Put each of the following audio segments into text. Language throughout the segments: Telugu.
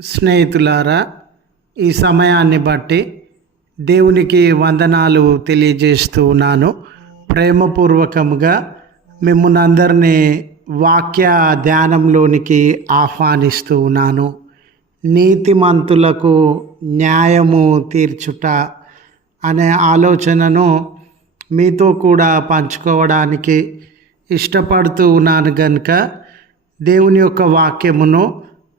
స్నేహితులారా ఈ సమయాన్ని బట్టి దేవునికి వందనాలు తెలియజేస్తూ ఉన్నాను. ప్రేమపూర్వకంగా మిమ్మల్ని అందరినీ వాక్య ధ్యానంలోనికి ఆహ్వానిస్తూ ఉన్నాను. నీతిమంతులకు న్యాయము తీర్చుట అనే ఆలోచనను మీతో కూడా పంచుకోవడానికి ఇష్టపడుతూ ఉన్నాను కనుక దేవుని యొక్క వాక్యమును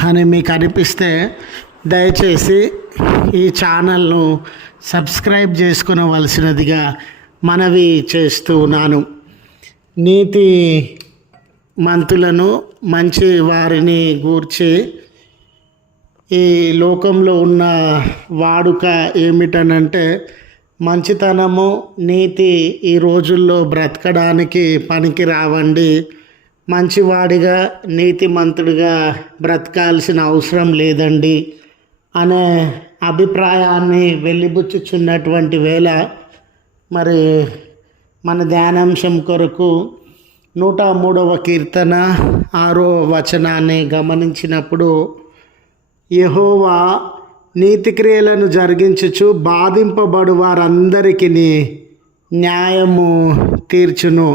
అని మీకు అనిపిస్తే దయచేసి ఈ ఛానల్ను సబ్స్క్రైబ్ చేసుకునవలసినదిగా మనవి చేస్తున్నాను నీతి మంతులను మంచి వారిని గూర్చి ఈ లోకంలో ఉన్న వాడుక ఏమిటనంటే మంచితనము నీతి ఈ రోజుల్లో బ్రతకడానికి పనికి రావండి మంచివాడిగా నీతిమంతుడిగా బ్రతకాల్సిన అవసరం లేదండి అనే అభిప్రాయాన్ని వెళ్ళిబుచ్చుచున్నటువంటి వేళ మరి మన ధ్యానాంశం కొరకు నూట మూడవ కీర్తన ఆరో వచనాన్ని గమనించినప్పుడు యహోవా నీతిక్రియలను జరిగించుచు బాధింపబడు వారందరికీ న్యాయము తీర్చును.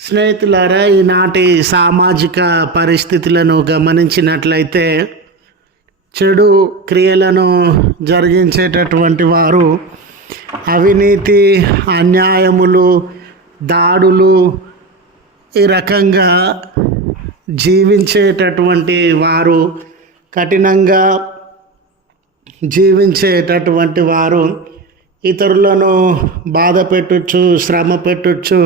స్నేహితులారా ఈనాటి సామాజిక పరిస్థితులను గమనించినట్లయితే చెడు క్రియలను జరిగించేటటువంటి వారు అవినీతి అన్యాయములు దాడులు ఈ రకంగా జీవించేటటువంటి వారు కఠినంగా జీవించేటటువంటి వారు ఇతరులను బాధ పెట్టచ్చు శ్రమ పెట్టచ్చు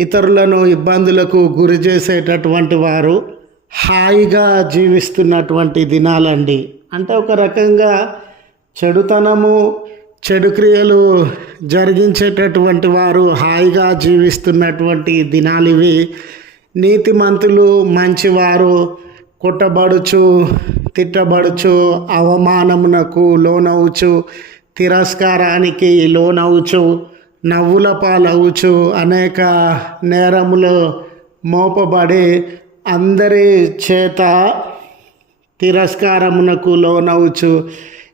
ఇతరులను ఇబ్బందులకు గురి చేసేటటువంటి వారు హాయిగా జీవిస్తున్నటువంటి దినాలండి. అంటే ఒక రకంగా చెడుతనము చెడు క్రియలు జరిగించేటటువంటి వారు హాయిగా జీవిస్తున్నటువంటి దినాలు ఇవి నీతిమంతులు మంచివారు కొట్టబడుచు తిట్టబడుచు అవమానమునకు లోనవుచు తిరస్కారానికి లోనవుచు నవ్వుల పాలవుచు అనేక నేరములు మోపబడి అందరి చేత తిరస్కారమునకు లోనవుచు.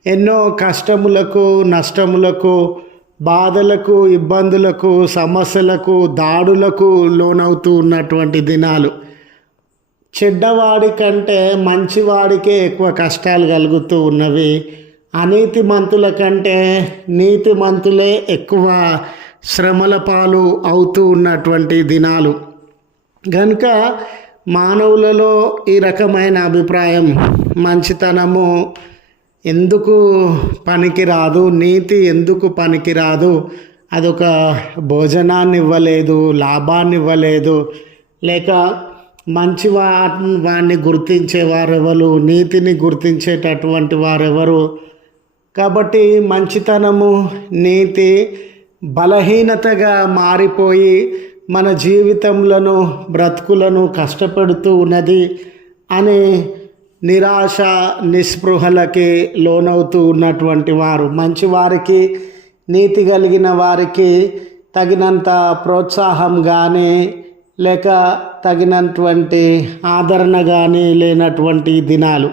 ఎన్నో కష్టములకు నష్టములకు బాధలకు ఇబ్బందులకు సమస్యలకు దాడులకు లోనవుతూ ఉన్నటువంటి దినాలు. చెడ్డవాడి కంటే మంచివాడికే ఎక్కువ కష్టాలు కలుగుతూ ఉన్నవి. అనీతిమంతుల కంటే నీతిమంతులే ఎక్కువ శ్రమల పాలు అవుతూ ఉన్నటువంటి దినాలు. కనుక మానవులలో ఈ రకమైన అభిప్రాయం మంచితనము ఎందుకు పనికిరాదు నీతి ఎందుకు పనికిరాదు అదొక భోజనాన్ని ఇవ్వలేదు లాభాన్ని ఇవ్వలేదు లేక మంచి వా వాడిని గుర్తించే వారెవరు నీతిని గుర్తించేటటువంటి వారెవరు కాబట్టి మంచితనము నీతి బలహీనతగా మారిపోయి మన జీవితంలో బ్రతుకులను కష్టపెడుతూ ఉన్నది అని నిరాశ నిస్పృహలకి లోనవుతూ ఉన్నటువంటి వారు. మంచివారికి నీతి కలిగిన వారికి తగినంత ప్రోత్సాహం కానీ లేక తగినటువంటి ఆదరణ కానీ లేనటువంటి దినాలు.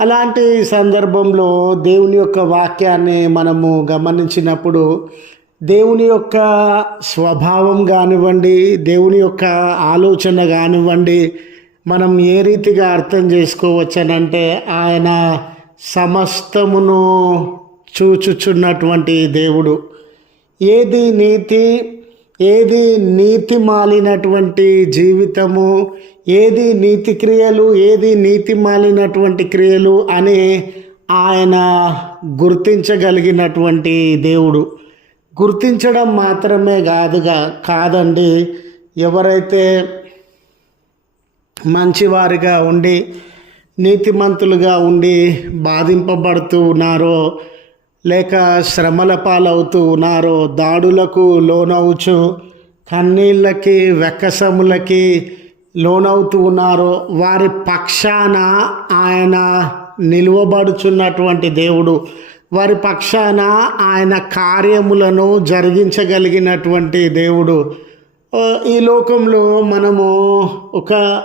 అలాంటి సందర్భంలో దేవుని యొక్క వాక్యాన్ని మనము గమనించినప్పుడు దేవుని యొక్క స్వభావం కానివ్వండి దేవుని యొక్క ఆలోచన కానివ్వండి మనం ఏ రీతిగా అర్థం చేసుకోవచ్చనంటే ఆయన సమస్తమును చూచుచున్నటువంటి దేవుడు. ఏది నీతి ఏది నీతి మాలినటువంటి జీవితము ఏది నీతి క్రియలు ఏది నీతి మాలినటువంటి క్రియలు అని ఆయన గుర్తించగలిగినటువంటి దేవుడు. గుర్తించడం మాత్రమే కాదుగా కాదండి. ఎవరైతే మంచివారిగా ఉండి నీతిమంతులుగా ఉండి బాధింపబడుతూ ఉన్నారో లేక శ్రమల పాలవుతూ ఉన్నారో దాడులకు లోనవుచు కన్నీళ్ళకి వెక్కసములకి లోనవుతూ ఉన్నారో వారి పక్షాన ఆయన నిలువబడుచున్నటువంటి దేవుడు వారి పక్షాన ఆయన కార్యములను జరిగించగలిగినటువంటి దేవుడు. ఈ లోకంలో మనము ఒక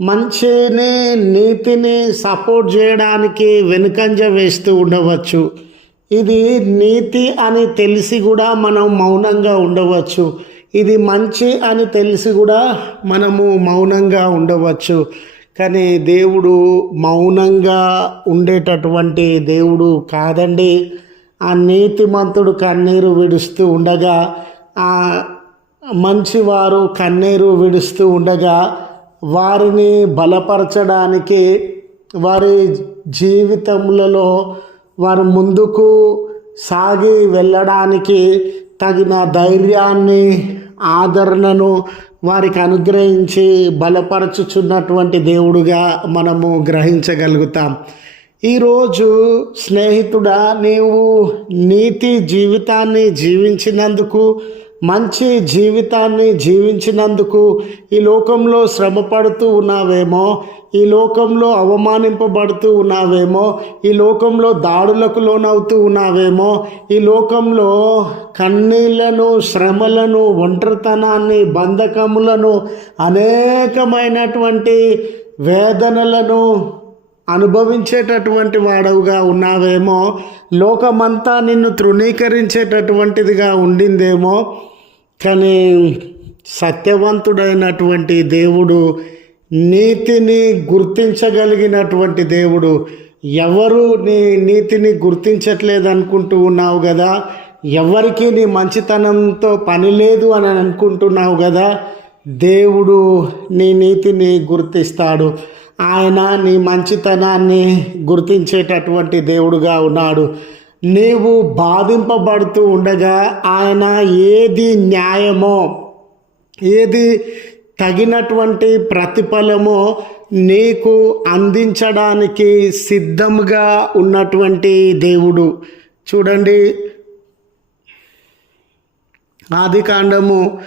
మంచిని నీతిని సపోర్ట్ చేయడానికి వెనుకంజ వేస్తూ ఉండవచ్చు. ఇది నీతి అని తెలిసి కూడా మనం మౌనంగా ఉండవచ్చు. ఇది మంచి అని తెలిసి కూడా మనము మౌనంగా ఉండవచ్చు. కానీ దేవుడు మౌనంగా ఉండేటటువంటి దేవుడు కాదండి. ఆ నీతిమంతుడు కన్నీరు విడుస్తూ ఉండగా ఆ మంచివారు కన్నీరు విడుస్తూ ఉండగా వారిని బలపరచడానికి వారి జీవితములలో వారు ముందుకు సాగి వెళ్ళడానికి తగిన ధైర్యాన్ని ఆదరణను వారికి అనుగ్రహించి బలపరచుచున్నటువంటి దేవుడుగా మనము గ్రహించగలుగుతాం. ఈరోజు స్నేహితుడా నీవు నీతి జీవితాన్ని జీవించినందుకు మంచి జీవితాన్ని జీవించినందుకు ఈ లోకంలో శ్రమపడుతూ ఉన్నావేమో ఈ లోకంలో అవమానింపబడుతూ ఉన్నావేమో ఈ లోకంలో దాడులకు లోనవుతూ ఉన్నావేమో ఈ లోకంలో కన్నీళ్ళను శ్రమలను ఒంటరితనాన్ని బంధకములను అనేకమైనటువంటి వేదనలను అనుభవించేటటువంటి వాడవుగా ఉన్నావేమో లోకమంతా నిన్ను తృణీకరించేటటువంటిదిగా ఉండిందేమో కానీ సత్యవంతుడైనటువంటి దేవుడు నీతిని గుర్తించగలిగినటువంటి దేవుడు. ఎవరు నీ నీతిని గుర్తించట్లేదు అనుకుంటూ ఉన్నావు కదా ఎవరికి నీ మంచితనంతో పని లేదు అని అనుకుంటున్నావు కదా దేవుడు నీ నీతిని గుర్తిస్తాడు. ఆయన నీ మంచితనాన్ని గుర్తించేటటువంటి దేవుడుగా ఉన్నాడు. నీవు బాధింపబడుతూ ఉండగా ఆయన ఏది న్యాయమో ఏది తగినటువంటి ప్రతిఫలమో నీకు అందించడానికి సిద్ధంగా ఉన్నటువంటి దేవుడు. చూడండి. ఆది కాండము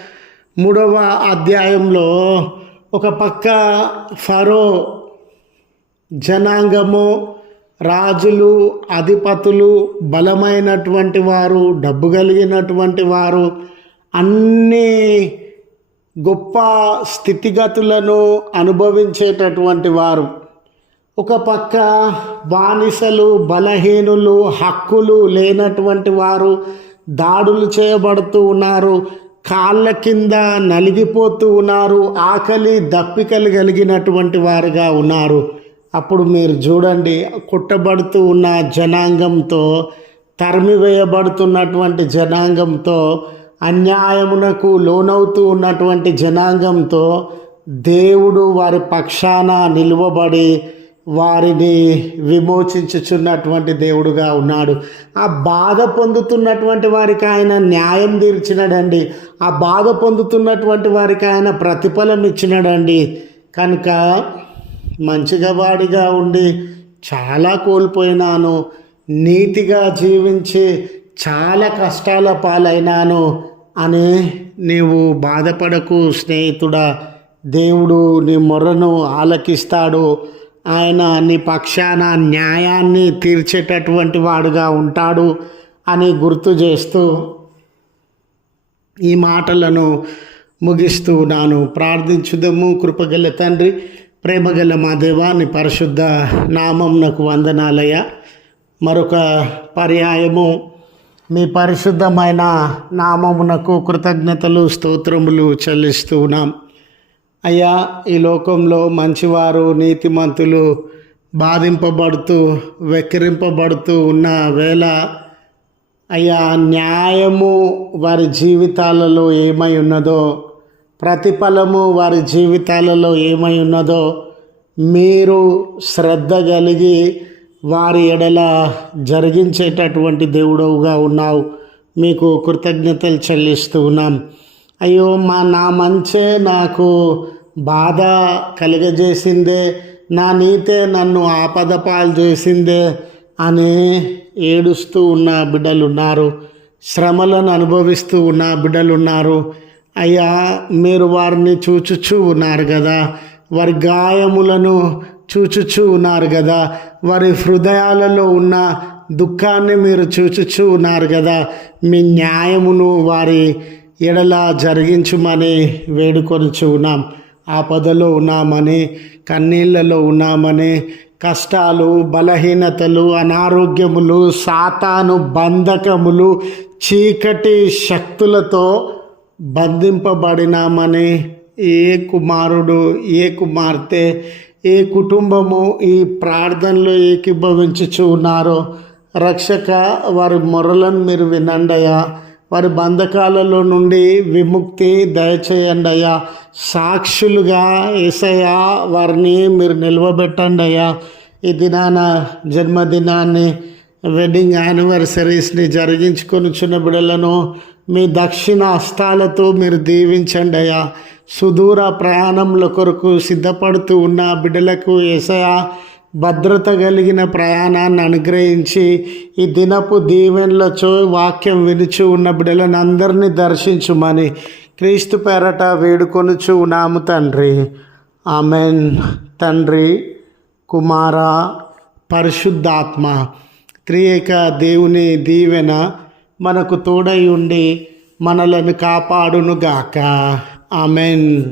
మూడవ అధ్యాయంలో ఒక పక్క ఫరో జనాంగము రాజులు అధిపతులు బలమైనటువంటి వారు డబ్బు కలిగినటువంటి వారు అన్ని గొప్ప స్థితిగతులను అనుభవించేటటువంటి వారు. ఒక పక్క బానిసలు బలహీనులు హక్కులు లేనటువంటి వారు దాడులు చేయబడుతూ ఉన్నారు కాళ్ళ కింద నలిగిపోతూ ఉన్నారు ఆకలి దప్పికలు కలిగినటువంటి వారుగా ఉన్నారు. అప్పుడు మీరు చూడండి కుట్టబడుతూ ఉన్న జనాంగంతో తరిమివేయబడుతున్నటువంటి జనాంగంతో అన్యాయమునకు లోనవుతూ ఉన్నటువంటి జనాంగంతో దేవుడు వారి పక్షాన నిలువబడి వారిని విమోచించుచున్నటువంటి దేవుడుగా ఉన్నాడు. ఆ బాధ పొందుతున్నటువంటి వారికి ఆయన న్యాయం తీర్చినడండి. ఆ బాధ పొందుతున్నటువంటి వారికి ఆయన ప్రతిఫలం ఇచ్చినాడండి. కనుక మంచిగా వాడిగా ఉండి చాలా కోల్పోయినాను నీతిగా జీవించి చాలా కష్టాల పాలైనాను అని నీవు బాధపడకు స్నేహితుడా. దేవుడు నీ మొర్రను ఆలకిస్తాడు. ఆయన నీ పక్షాన న్యాయాన్ని తీర్చేటటువంటి వాడుగా ఉంటాడు అని గుర్తు చేస్తూ ఈ మాటలను ముగిస్తూ నాను ప్రార్థించుదము కృపగల తండ్రి. ప్రేమగల మా దేవాన్ని పరిశుద్ధ నామంనకు వందనాలయ మరొక పర్యాయము మీ పరిశుద్ధమైన నామమునకు కృతజ్ఞతలు స్తోత్రములు చెల్లిస్తూ ఉన్నాం. అయ్యా ఈ లోకంలో మంచివారు నీతిమంతులు బాధింపబడుతూ వెక్కిరింపబడుతూ ఉన్న వేళ అయ్యా న్యాయము వారి జీవితాలలో ఏమై ఉన్నదో ప్రతిఫలము వారి జీవితాలలో ఏమై ఉన్నదో మీరు శ్రద్ధ కలిగి వారి ఎడల జరిగించేటటువంటి దేవుడవుగా ఉన్నావు. మీకు కృతజ్ఞతలు చెల్లిస్తూ ఉన్నాం. అయ్యో మా నా మంచే నాకు బాధ కలుగజేసిందే. నా నీతే నన్ను ఆపదపాలు చేసిందే అని ఏడుస్తూ ఉన్న బిడ్డలు ఉన్నారు శ్రమలను అనుభవిస్తూ ఉన్న బిడ్డలు ఉన్నారు అయ్యా మీరు వారిని చూచుచూ ఉన్నారు కదా వారి గాయములను చూచుచూ ఉన్నారు కదా వారి హృదయాలలో ఉన్న దుఃఖాన్ని మీరు చూచుచూ ఉన్నారు కదా మీ న్యాయమును వారి ఎడలా జరిగించుమని వేడుకొనుచు ఉన్నాం. ఆపదలో ఉన్నామని కన్నీళ్ళలో ఉన్నామని కష్టాలు బలహీనతలు అనారోగ్యములు సాతాను బంధకములు చీకటి శక్తులతో బంధింపబడినామని ఏ కుమారుడు ఏ కుమార్తె ఏ కుటుంబము ఈ ప్రార్థనలో ఏకీభవించుచు ఉన్నారో రక్షక వారి మొరలను మీరు వినండయా వారి బంధకాలలో నుండి విముక్తి దయచేయండి అయ్యా సాక్షులుగా ఏసయ్యా వారిని మీరు నిల్వబెట్టండి అయ్యా ఈ దినాన జన్మదినాన్ని వెడ్డింగ్ యానివర్సరీస్ని జరిగించుకొని చిన్న బిడ్డలను మీ దక్షిణ హస్తాలతో మీరు దీవించండి అయ్యా. సుదూర ప్రయాణముల కొరకు సిద్ధపడుతూ ఉన్న బిడ్డలకు ఏసయా భద్రత కలిగిన ప్రయాణాన్ని అనుగ్రహించి ఈ దినపు దీవెనలచో వాక్యం వినుచు ఉన్న బిడ్డలను అందరినీ దర్శించుమని క్రీస్తు పేరట వేడుకొనుచు ఉన్నాము తండ్రి. ఆమెన్. తండ్రి కుమార పరిశుద్ధాత్మ త్రియేక దేవుని దీవెన మనకు తోడై ఉండి మనలను కాపాడునుగాక. ఆమెన్.